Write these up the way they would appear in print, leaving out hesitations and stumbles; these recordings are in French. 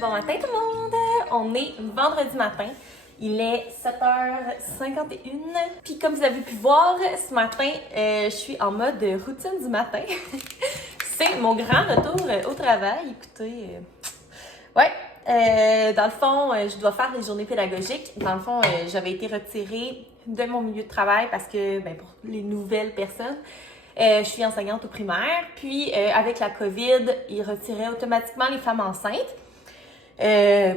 Bon matin tout le monde! On est vendredi matin. Il est 7h51. Puis comme vous avez pu voir, ce matin, je suis en mode routine du matin. C'est mon grand retour au travail. Écoutez, dans le fond, je dois faire des journées pédagogiques. Dans le fond, j'avais été retirée de mon milieu de travail parce que, pour les nouvelles personnes, je suis enseignante au primaire. Puis, avec la COVID, ils retiraient automatiquement les femmes enceintes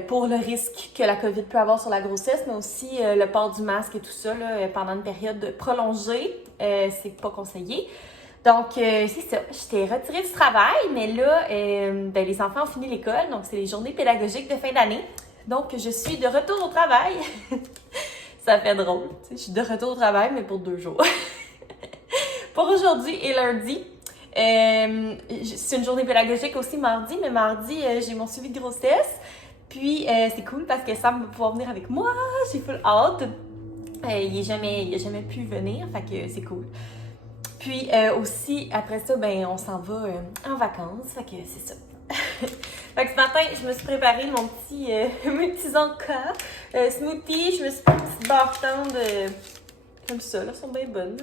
pour le risque que la COVID peut avoir sur la grossesse, mais aussi le port du masque et tout ça là, pendant une période prolongée. C'est pas conseillé. Donc, c'est ça. J'étais retirée du travail, mais là, les enfants ont fini l'école, donc c'est les journées pédagogiques de fin d'année. Donc, je suis de retour au travail. Ça fait drôle. Je suis de retour au travail, mais pour 2 jours. Pour aujourd'hui et lundi. C'est une journée pédagogique aussi mardi, mais mardi, j'ai mon suivi de grossesse. Puis, c'est cool parce que Sam va pouvoir venir avec moi. J'ai full hâte. Il a jamais pu venir, fait que c'est cool. Puis aussi, après ça, on s'en va en vacances. Fait que c'est ça. Fait que ce matin, je me suis préparé mes petits encas smoothie. Je me suis fait une petite barre tendre comme ça, là, elles sont bien bonnes.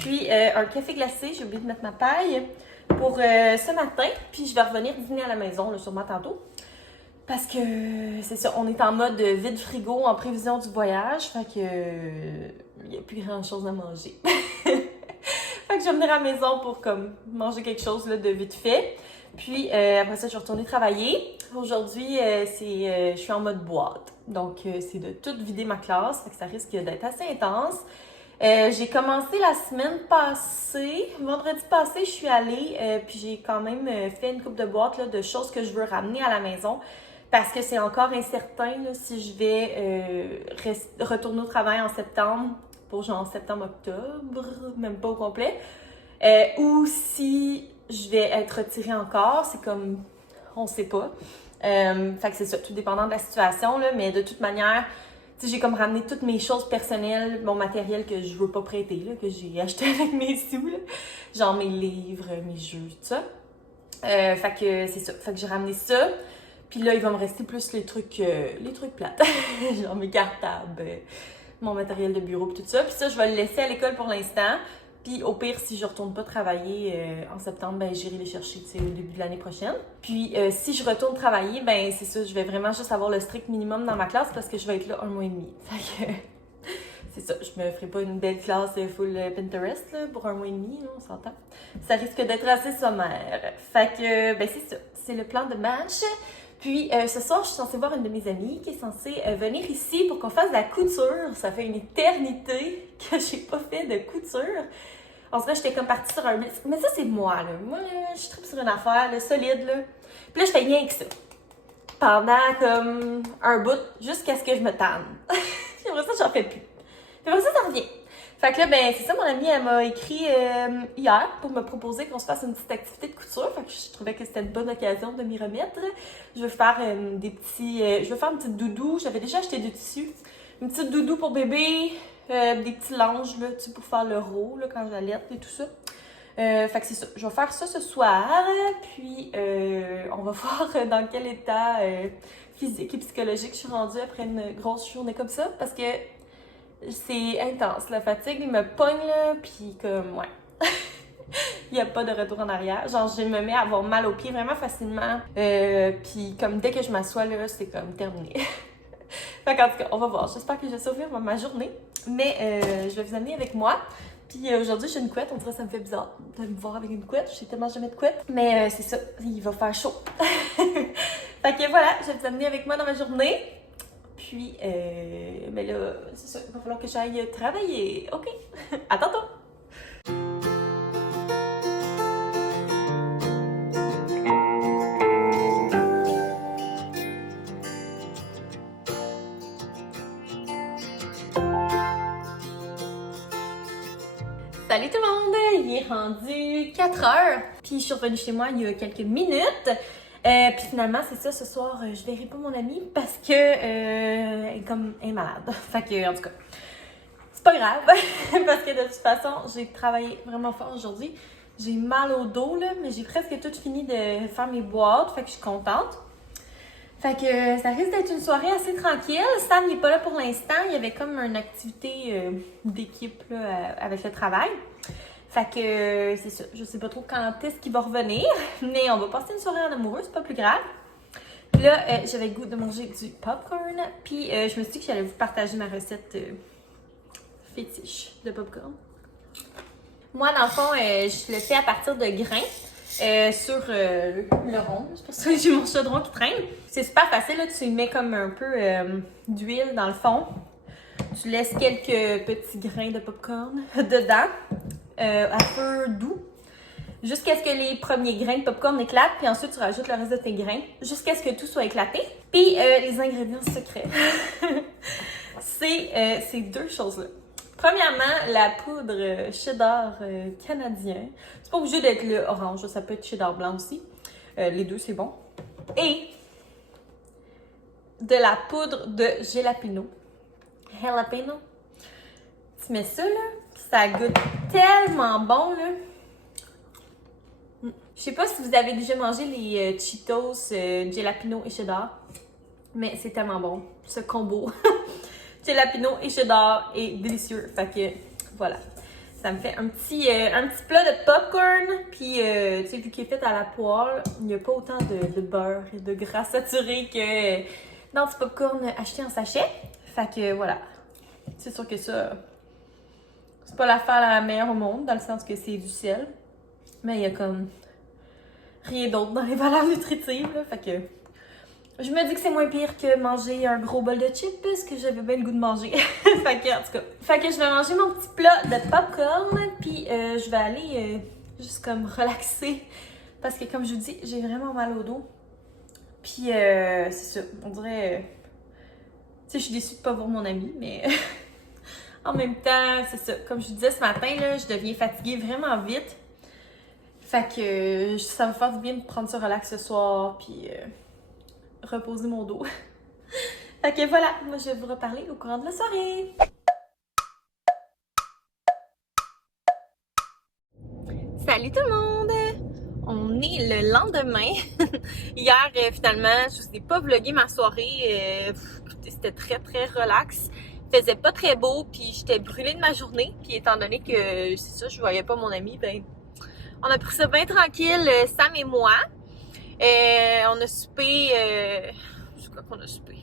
Puis un café glacé, j'ai oublié de mettre ma paille pour ce matin. Puis je vais revenir dîner à la maison, là, sûrement tantôt. Parce que c'est ça, on est en mode vide frigo en prévision du voyage. Fait que il n'y a plus grand chose à manger. Fait que je vais venir à la maison pour comme manger quelque chose là, de vite fait. Puis après ça, je vais retourner travailler. Aujourd'hui, je suis en mode boîte. Donc, c'est de tout vider ma classe. Fait que ça risque d'être assez intense. J'ai commencé la semaine passée. Vendredi passé, je suis allée. Puis j'ai quand même fait une couple de boîtes là, de choses que je veux ramener à la maison. Parce que c'est encore incertain là, si je vais retourner au travail en septembre. Pour genre septembre-octobre, même pas au complet. Ou si je vais être retirée encore, c'est comme, on sait pas. Fait que c'est ça, tout dépendant de la situation, là, mais de toute manière, tu sais, j'ai comme ramené toutes mes choses personnelles, mon matériel que je veux pas prêter, là, que j'ai acheté avec mes sous, là. Genre mes livres, mes jeux, tout ça. Fait que c'est ça, fait que j'ai ramené ça. Puis là, il va me rester plus les trucs plates, genre mes cartables, mon matériel de bureau, puis tout ça. Puis ça, je vais le laisser à l'école pour l'instant. Puis au pire, si je retourne pas travailler en septembre, j'irai les chercher au début de l'année prochaine. Puis si je retourne travailler, c'est ça, je vais vraiment juste avoir le strict minimum dans ma classe parce que je vais être là 1 mois et demi. Fait que c'est ça, je me ferai pas une belle classe full Pinterest là, pour 1 mois et demi, là, on s'entend. Ça risque d'être assez sommaire. Fait que c'est ça, c'est le plan de match. Puis ce soir, je suis censée voir une de mes amies qui est censée venir ici pour qu'on fasse de la couture. Ça fait une éternité que j'ai pas fait de couture. En vrai, j'étais comme partie sur un... Mais ça, c'est moi, là. Moi, je tripe sur une affaire, là, solide, là. Puis là, je fais rien que ça. Pendant comme un bout, jusqu'à ce que je me tanne. Puis après ça, j'en fais plus. Puis après ça revient. Fait que là, c'est ça, mon amie, elle m'a écrit hier pour me proposer qu'on se fasse une petite activité de couture. Fait que je trouvais que c'était une bonne occasion de m'y remettre. Je veux faire je veux faire une petite doudou. J'avais déjà acheté du tissu. Une petite doudou pour bébé, des petits langes, là, tu sais, pour faire le roux, là, quand j'allaite et tout ça. Fait que c'est ça. Je vais faire ça ce soir. Puis, on va voir dans quel état physique et psychologique je suis rendue après une grosse journée comme ça. Parce que c'est intense, la fatigue, il me pogne là, pis comme, ouais. Il n'y a pas de retour en arrière. Genre, je me mets à avoir mal aux pieds vraiment facilement. Puis comme dès que je m'assois là, c'est comme terminé. Fait qu'en tout cas, on va voir. J'espère que je vais sauver ma journée. Mais je vais vous amener avec moi. Puis aujourd'hui, j'ai une couette. On dirait que ça me fait bizarre de me voir avec une couette. Je sais tellement jamais de couette. Mais c'est ça, il va faire chaud. Fait que voilà, je vais vous amener avec moi dans ma journée. Puis, là, c'est ça, il va falloir que j'aille travailler. OK, à tantôt! Salut tout le monde! Il est rendu 4 heures. Puis je suis revenue chez moi il y a quelques minutes. Puis finalement, c'est ça, ce soir, je verrai pas mon amie parce que elle est malade. Fait que, en tout cas, c'est pas grave parce que de toute façon, j'ai travaillé vraiment fort aujourd'hui. J'ai mal au dos, là, mais j'ai presque tout fini de faire mes boîtes, fait que je suis contente. Fait que ça risque d'être une soirée assez tranquille. Sam n'est pas là pour l'instant. Il y avait comme une activité d'équipe là, avec le travail. Fait que c'est ça. Je sais pas trop quand est-ce qu'il va revenir. Mais on va passer une soirée en amoureux, c'est pas plus grave. Puis là, j'avais le goût de manger du popcorn. Puis je me suis dit que j'allais vous partager ma recette fétiche de popcorn. Moi, dans le fond, je le fais à partir de grains. Sur le rond, c'est pour ça que j'ai mon chaudron qui traîne. C'est super facile, là. Tu mets comme un peu d'huile dans le fond. Tu laisses quelques petits grains de popcorn dedans, à feu doux, jusqu'à ce que les premiers grains de popcorn éclatent, puis ensuite tu rajoutes le reste de tes grains, jusqu'à ce que tout soit éclaté. Puis les ingrédients secrets, c'est ces deux choses-là. Premièrement, la poudre cheddar canadien. C'est pas obligé d'être le orange, ça peut être cheddar blanc aussi. Les deux, c'est bon. Et de la poudre de jalapeno. Jalapeno. Tu mets ça, là, ça goûte tellement bon, là. Je sais pas si vous avez déjà mangé les Cheetos jalapeno et cheddar, mais c'est tellement bon, ce combo. Jalapeno et cheddar est délicieux. Fait que voilà. Ça me fait un petit plat de popcorn. Puis, tu sais, vu qu'il est fait à la poêle, il n'y a pas autant de beurre et de gras saturé que dans du popcorn acheté en sachet. Fait que voilà. C'est sûr que ça, c'est pas l'affaire la meilleure au monde, dans le sens que c'est du sel. Mais il y a comme rien d'autre dans les valeurs nutritives. Là, fait que je me dis que c'est moins pire que manger un gros bol de chips parce que j'avais bien le goût de manger. Fait que, en tout cas. Fait que je vais manger mon petit plat de popcorn. Puis je vais aller juste comme relaxer. Parce que comme je vous dis, j'ai vraiment mal au dos. Puis c'est ça. On dirait. Tu sais, je suis déçue de pas voir mon ami, mais en même temps, c'est ça. Comme je vous disais ce matin, là, je deviens fatiguée vraiment vite. Fait que ça va faire du bien de prendre ce relax ce soir. Puis reposer mon dos. Fait que voilà, moi je vais vous reparler au courant de la soirée. Salut tout le monde! On est le lendemain. Hier, finalement, je vous ai pas vlogué ma soirée. C'était très très relax. Il faisait pas très beau, puis j'étais brûlée de ma journée. Puis étant donné que, c'est ça, je voyais pas mon ami, ben on a pris ça bien tranquille, Sam et moi. On a soupé, c'est quoi qu'on a soupé?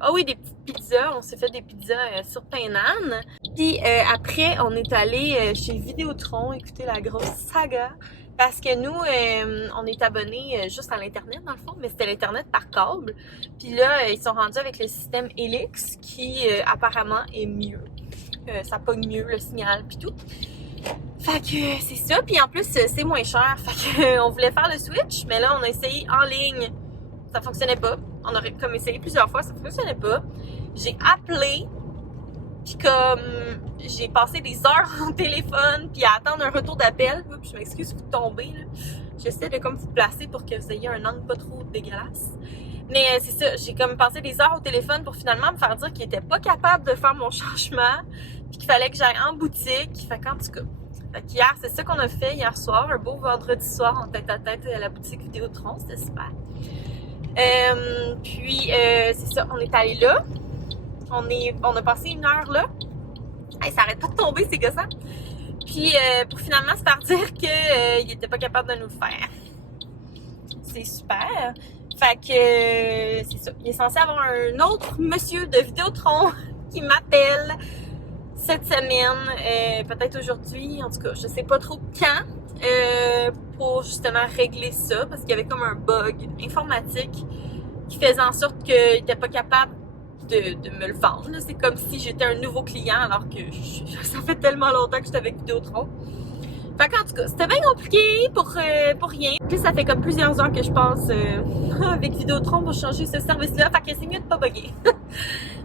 Ah oui, des petites pizzas. On s'est fait des pizzas sur pain nan. Puis après, on est allé chez Vidéotron écouter la grosse saga. Parce que nous, on est abonnés juste à l'Internet dans le fond, mais c'était l'Internet par câble. Puis là, ils sont rendus avec le système Helix qui apparemment est mieux. Ça pogne mieux le signal puis tout. Fait que c'est ça, puis en plus c'est moins cher. Fait que on voulait faire le switch, mais là on a essayé en ligne, ça fonctionnait pas. On aurait comme essayé plusieurs fois, ça fonctionnait pas. J'ai appelé, puis comme j'ai passé des heures en téléphone, puis à attendre un retour d'appel. Oups, je m'excuse, vous tombez là. J'essaie de comme vous placer pour que vous ayez un angle pas trop dégueulasse. Mais c'est ça, j'ai comme passé des heures au téléphone pour finalement me faire dire qu'il était pas capable de faire mon changement, puis qu'il fallait que j'aille en boutique. Fait qu'en tout cas. Fait qu'hier, c'est ça qu'on a fait hier soir, un beau vendredi soir en tête-à-tête à la boutique Vidéotron, c'était super. Puis c'est ça, on est allé là, on a passé une heure là, hey, ça arrête pas de tomber ces gossants. Puis pour finalement se faire dire qu'il était pas capable de nous le faire. C'est super. Fait que c'est ça, il est censé avoir un autre monsieur de Vidéotron qui m'appelle cette semaine, peut-être aujourd'hui, en tout cas, je sais pas trop quand, pour justement régler ça, parce qu'il y avait comme un bug informatique qui faisait en sorte qu'il était pas capable de me le vendre. C'est comme si j'étais un nouveau client, alors que ça fait tellement longtemps que j'étais avec Vidéotron. Fait qu'en tout cas, c'était bien compliqué pour rien. Puis ça fait comme plusieurs heures que je passe avec Vidéotron pour changer ce service-là, fait que c'est mieux de pas bugger.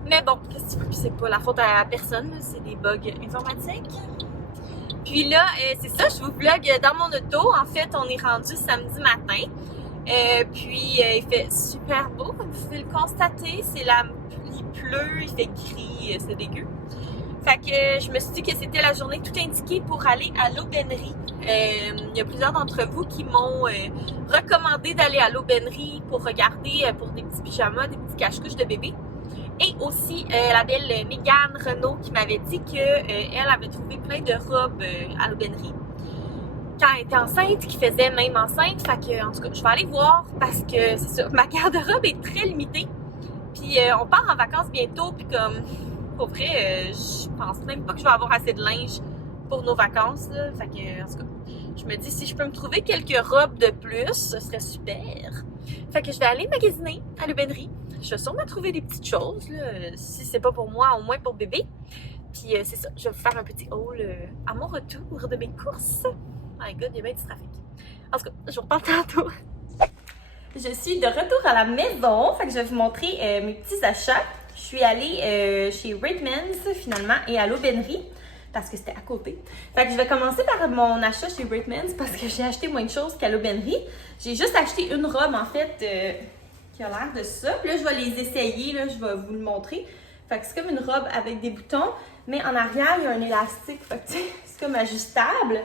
Mais bon, qu'est-ce que tu veux, c'est pas la faute à personne, c'est des bugs informatiques. Puis là, c'est ça, je vous vlog dans mon auto. En fait, on est rendu samedi matin. Puis il fait super beau, comme vous pouvez le constater. Il pleut, il fait gris, c'est dégueu. Fait que je me suis dit que c'était la journée tout indiquée pour aller à l'aubainerie. Il y a plusieurs d'entre vous qui m'ont recommandé d'aller à l'aubainerie pour regarder pour des petits pyjamas, des petits cache-couches de bébé. Et aussi la belle Mégane Renaud qui m'avait dit qu'elle avait trouvé plein de robes à l'aubainerie quand elle était enceinte, qui faisait même enceinte. Fait que, en tout cas, je vais aller voir parce que c'est ça, ma garde-robe est très limitée. Puis on part en vacances bientôt, puis comme, pour vrai, je pense même pas que je vais avoir assez de linge pour nos vacances, là. Fait que, en tout cas, je me dis, si je peux me trouver quelques robes de plus, ce serait super. Fait que je vais aller magasiner à l'aubainerie. Je vais sûrement trouver des petites choses, là, si c'est pas pour moi, au moins pour bébé. Puis c'est ça, je vais vous faire un petit haul à mon retour de mes courses. Oh my god, il y a bien du trafic. En tout cas, je vous reparle tantôt. Je suis de retour à la maison, fait que je vais vous montrer mes petits achats. Je suis allée chez Ratemans finalement et à l'aubainerie parce que c'était à côté. Fait que je vais commencer par mon achat chez Ratemans parce que j'ai acheté moins de choses qu'à l'aubainerie. J'ai juste acheté une robe en fait qui a l'air de ça. Puis là, je vais les essayer, là, je vais vous le montrer. Fait que c'est comme une robe avec des boutons, mais en arrière, il y a un élastique. Fait que c'est comme ajustable.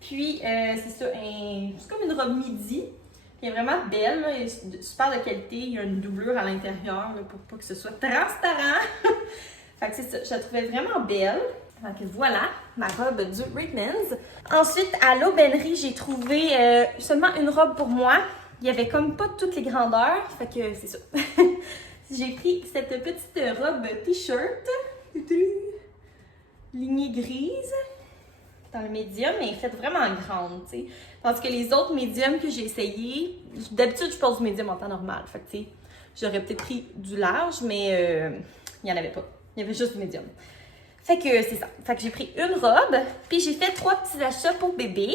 Puis c'est ça, c'est comme une robe midi. Qui est vraiment belle, là, elle est super de qualité, il y a une doublure à l'intérieur pour pas que ce soit transparent. Fait que c'est ça, je la trouvais vraiment belle. Fait que voilà, ma robe du Ratemans. Ensuite, à l'aubainerie, j'ai trouvé seulement une robe pour moi. Il y avait comme pas toutes les grandeurs, fait que c'est ça. J'ai pris cette petite robe t-shirt, lignée grise. Dans le médium, mais elle est faite vraiment grande, tu sais. Parce que les autres médiums que j'ai essayé, d'habitude, je porte du médium en temps normal. Fait que, tu sais, j'aurais peut-être pris du large, mais il n'y en avait pas. Il y avait juste du médium. Fait que c'est ça. Fait que j'ai pris une robe, puis j'ai fait 3 petits achats pour bébé.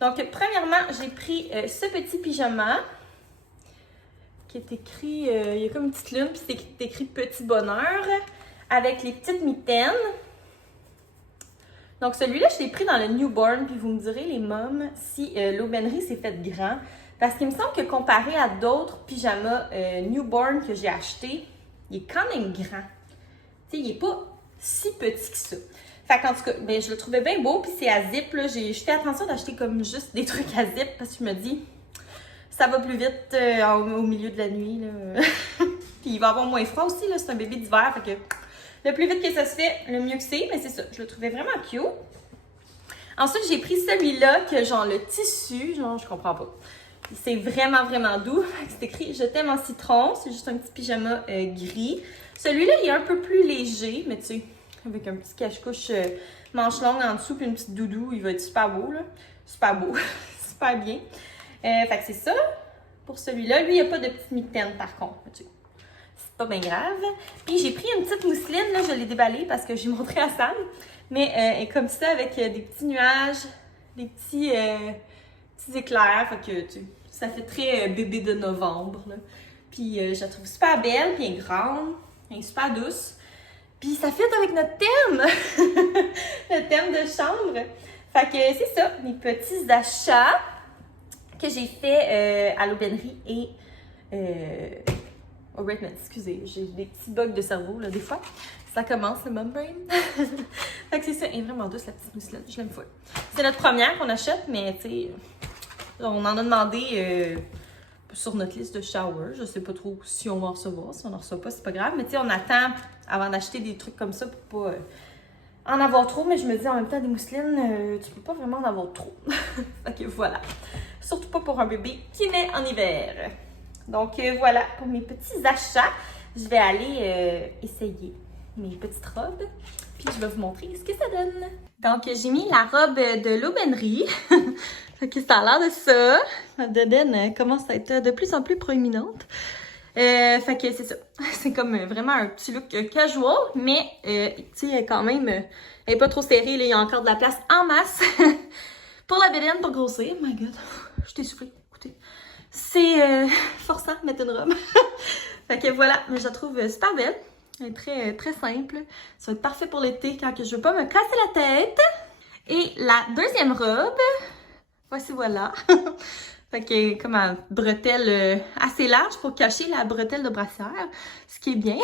Donc, premièrement, j'ai pris ce petit pyjama qui est écrit, il y a comme une petite lune, puis c'est écrit Petit Bonheur, avec les petites mitaines. Donc, celui-là, je l'ai pris dans le newborn, puis vous me direz, les mômes, si l'aubainerie s'est faite grand. Parce qu'il me semble que comparé à d'autres pyjamas newborn que j'ai achetés, il est quand même grand. Tu sais, il n'est pas si petit que ça. Fait qu'en tout cas, ben, je le trouvais bien beau, puis c'est à zip, là. J'ai fait attention d'acheter comme juste des trucs à zip, parce que je me dis, ça va plus vite au milieu de la nuit, là. Puis il va avoir moins froid aussi, là. C'est un bébé d'hiver, fait que... Le plus vite que ça se fait, le mieux que c'est, mais c'est ça, je le trouvais vraiment cute. Ensuite, j'ai pris celui-là, que genre le tissu, genre je comprends pas. C'est vraiment, vraiment doux. C'est écrit « Je t'aime en citron », c'est juste un petit pyjama gris. Celui-là, il est un peu plus léger, mais tu sais, avec un petit cache-couche manche longue en dessous, puis une petite doudou, il va être super beau, là. Super beau, super bien. Fait que c'est ça pour celui-là. Lui, il n'y a pas de petite mitaine par contre, tu sais. Pas bien grave. Puis j'ai pris une petite mousseline, là, je l'ai déballée parce que j'ai montré à Sam. Mais elle est comme ça avec des petits nuages, des petits éclairs. Fait que ça fait très bébé de novembre. Là. Puis je la trouve super belle, puis elle est grande, elle est super douce. Puis ça fit avec notre thème! Le thème de chambre. Fait que c'est ça, mes petits achats que j'ai fait à l'aubainerie et au Ratemans, excusez, j'ai des petits bugs de cerveau, là, des fois. Ça commence, le mom brain. Fait que c'est ça, elle est vraiment douce, la petite mousseline, je l'aime full. C'est notre première qu'on achète, mais tu sais, on en a demandé sur notre liste de shower. Je sais pas trop si on va en recevoir, si on en reçoit pas, c'est pas grave. Mais tu sais, on attend avant d'acheter des trucs comme ça pour pas en avoir trop. Mais je me dis, en même temps, des mousselines, tu peux pas vraiment en avoir trop. Fait que voilà. Surtout pas pour un bébé qui naît en hiver. Donc voilà, pour mes petits achats, je vais aller essayer mes petites robes, puis je vais vous montrer ce que ça donne. Donc j'ai mis la robe de l'aubainerie, fait que ça a l'air de ça. Ma bedaine commence à être de plus en plus proéminente. Fait que c'est ça, c'est comme vraiment un petit look casual, mais tu sais, quand même, elle est pas trop serrée, là, il y a encore de la place en masse pour la bedaine pour grossir. My god, je t'ai soufflé, écoutez. C'est forçant de mettre une robe. Fait que voilà, je la trouve super belle. Elle est très, très simple. Ça va être parfait pour l'été quand je veux pas me casser la tête. Et la deuxième robe, voici voilà. Fait que comme un bretelle assez large pour cacher la bretelle de brassière, ce qui est bien.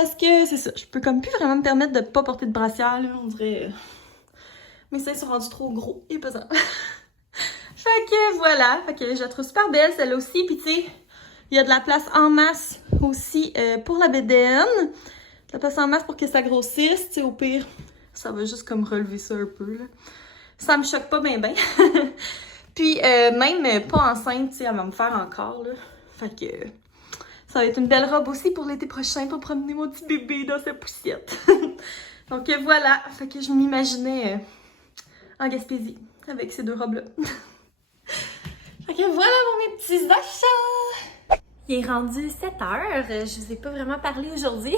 parce que c'est ça, je peux comme plus vraiment me permettre de pas porter de brassière, là, on dirait... Mes seins sont rendus trop gros et pesants. Fait que voilà, fait que je la trouve super belle celle-là aussi, puis tu sais, il y a de la place en masse aussi pour la bédaine. De la place en masse pour que ça grossisse, tu sais, au pire, ça va juste comme relever ça un peu, là. Ça me choque pas ben. Puis même pas enceinte, tu sais, elle va me faire encore, là. Fait que ça va être une belle robe aussi pour l'été prochain pour promener mon petit bébé dans sa poussiette. Donc voilà, fait que je m'imaginais en Gaspésie avec ces deux robes-là. Fait que voilà pour mes petits achats! Il est rendu 7h, je vous ai pas vraiment parlé aujourd'hui,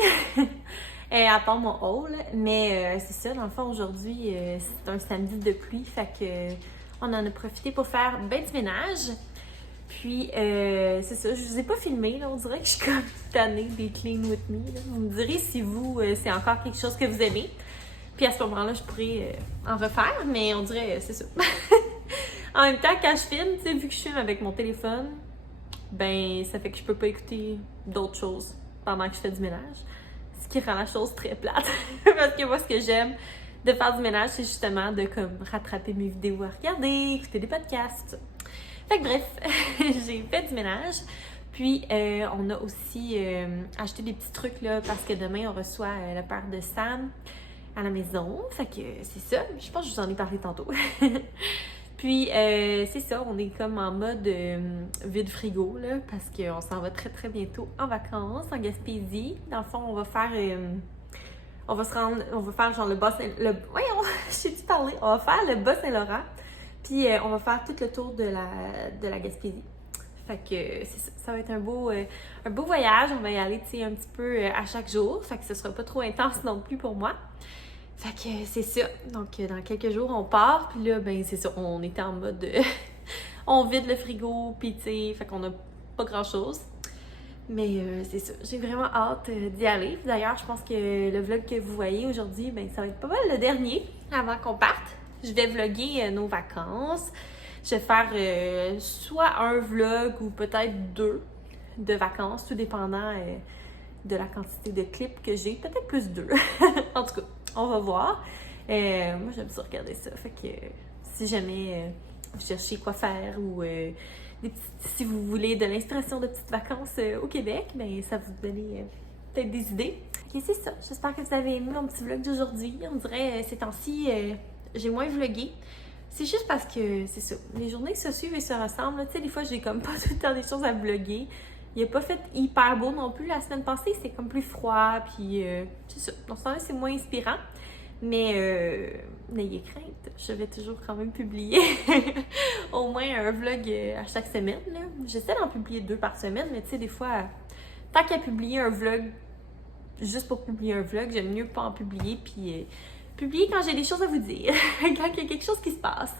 à part mon haul, mais c'est ça, dans le fond, aujourd'hui, c'est un samedi de pluie, fait que on en a profité pour faire ben du ménage. Puis, c'est ça, je vous ai pas filmé, là, on dirait que je suis comme tannée des clean with me, là. Vous me direz si vous, c'est encore quelque chose que vous aimez. Puis à ce moment-là, je pourrais en refaire, mais on dirait, c'est ça. En même temps, quand je filme, tu sais, vu que je filme avec mon téléphone, ben, ça fait que je peux pas écouter d'autres choses pendant que je fais du ménage. Ce qui rend la chose très plate. Parce que moi, ce que j'aime de faire du ménage, c'est justement de comme rattraper mes vidéos à regarder, écouter des podcasts, tout ça. Fait que bref, j'ai fait du ménage. Puis, on a aussi acheté des petits trucs, là, parce que demain, on reçoit le père de Sam à la maison. Fait que c'est ça. Je pense que je vous en ai parlé tantôt. Puis, c'est ça, on est comme en mode vide frigo, là, parce qu'on s'en va très, très bientôt en vacances, en Gaspésie. Dans le fond, on va faire... on va faire genre le Bas-Saint-Laurent. Voyons, j'ai dû parler. On va faire le Bas-Saint-Laurent. Puis, on va faire tout le tour de la Gaspésie. Fait que c'est ça, ça va être un beau voyage. On va y aller, tu sais, un petit peu à chaque jour. Fait que ce sera pas trop intense non plus pour moi. Fait que c'est ça. Donc, dans quelques jours, on part. Puis là, ben, c'est ça. On était en mode... on vide le frigo. Puis, tu sais, fait qu'on a pas grand-chose. Mais c'est ça. J'ai vraiment hâte d'y aller. D'ailleurs, je pense que le vlog que vous voyez aujourd'hui, ben, ça va être pas mal le dernier avant qu'on parte. Je vais vlogger nos vacances. Je vais faire soit un vlog ou peut-être 2 de vacances, tout dépendant de la quantité de clips que j'ai. Peut-être plus 2. En tout cas, on va voir. Moi, j'aime ça regarder ça. Fait que si jamais vous cherchez quoi faire ou si vous voulez de l'inspiration de petites vacances au Québec, ben ça va vous donner peut-être des idées. Et c'est ça. J'espère que vous avez aimé mon petit vlog d'aujourd'hui. On dirait ces temps-ci, j'ai moins vlogué. C'est juste parce que, c'est ça, les journées se suivent et se ressemblent. Tu sais, des fois, j'ai comme pas tout le temps des choses à vlogger. Il a pas fait hyper beau non plus la semaine passée. C'était comme plus froid, puis c'est ça. Donc, ce temps-là, c'est moins inspirant. Mais n'ayez crainte, je vais toujours quand même publier au moins un vlog à chaque semaine. J'essaie d'en publier 2 par semaine, mais tu sais, des fois, tant qu'à publier un vlog, juste pour publier un vlog, j'aime mieux pas en publier, puis publier quand j'ai des choses à vous dire, quand il y a quelque chose qui se passe.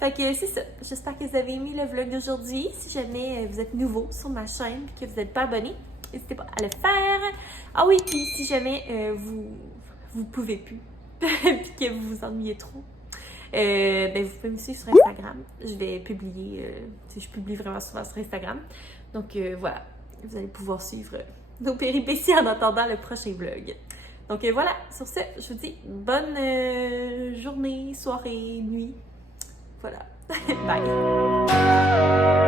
Fait que c'est ça. J'espère que vous avez aimé le vlog d'aujourd'hui. Si jamais vous êtes nouveau sur ma chaîne et que vous n'êtes pas abonné, n'hésitez pas à le faire. Ah oui, puis si jamais vous pouvez plus, puis que vous vous ennuyez trop, ben vous pouvez me suivre sur Instagram. Je vais publier, je publie vraiment souvent sur Instagram. Donc voilà, vous allez pouvoir suivre nos péripéties en attendant le prochain vlog. Donc voilà, sur ce, je vous dis bonne journée, soirée, nuit. Voilà, bye!